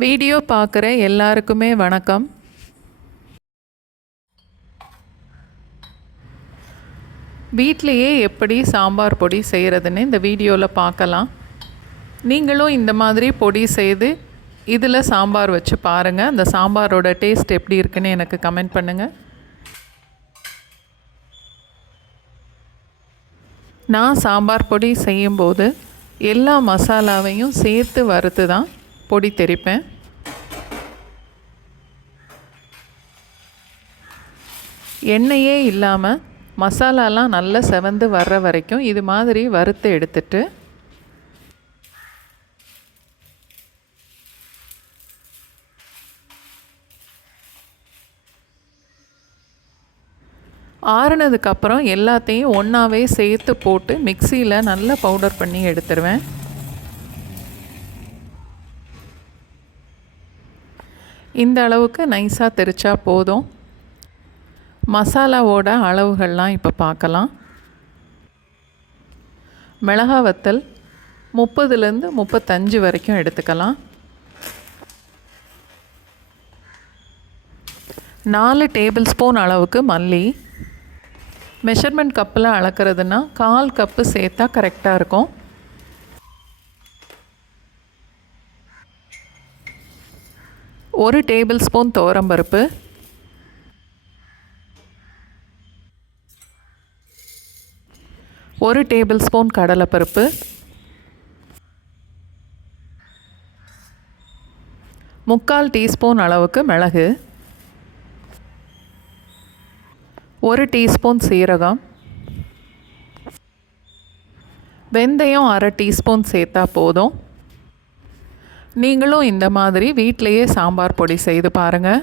Video பார்க்குற எல்லாருக்குமே வணக்கம். வீட்டிலையே எப்படி சாம்பார் பொடி செய்கிறதுன்னு இந்த வீடியோவில் பார்க்கலாம். நீங்களும் இந்த மாதிரி பொடி செய்து இதில் சாம்பார் வச்சு பாருங்கள். அந்த சாம்பாரோட டேஸ்ட் எப்படி இருக்குன்னு எனக்கு கமெண்ட் பண்ணுங்கள். நான் சாம்பார் பொடி செய்யும்போது எல்லா மசாலாவையும் சேர்த்து வறுத்து தான் பொடி தெளிப்பேன். எண்ணெயே இல்லாமல் மசாலாலாம் நல்லா செவந்து வர்ற வரைக்கும் இது மாதிரி வறுத்து எடுத்துட்டு ஆறுனதுக்கப்புறம் எல்லாத்தையும் ஒன்றாவே சேர்த்து போட்டு மிக்சியில் நல்லா பவுடர் பண்ணி எடுத்துருவேன். இந்த அளவுக்கு நைஸாக திரிச்சா போதும். மசாலாவோட அளவுகள்லாம் இப்போ பார்க்கலாம். மிளகா வத்தல் 30லேருந்து 35 வரைக்கும் எடுத்துக்கலாம். 4 டேபிள் ஸ்பூன் அளவுக்கு மல்லி. மெஷர்மெண்ட் கப்பில் அளக்கிறதுனா 1/4 கப்பு சேர்த்தா கரெக்டாக இருக்கும். 1 டேபிள் ஸ்பூன் துவரம்பருப்பு, 1 டேபிள் ஸ்பூன் கடலைப்பருப்பு, 3/4 டீஸ்பூன் அளவுக்கு மிளகு, 1 டீஸ்பூன் சீரகம், வெந்தயம் 1/2 டீஸ்பூன் சேர்த்தா போதும். நீங்களும் இந்த மாதிரி வீட்டிலையே சாம்பார் பொடி செய்து பாருங்கள்.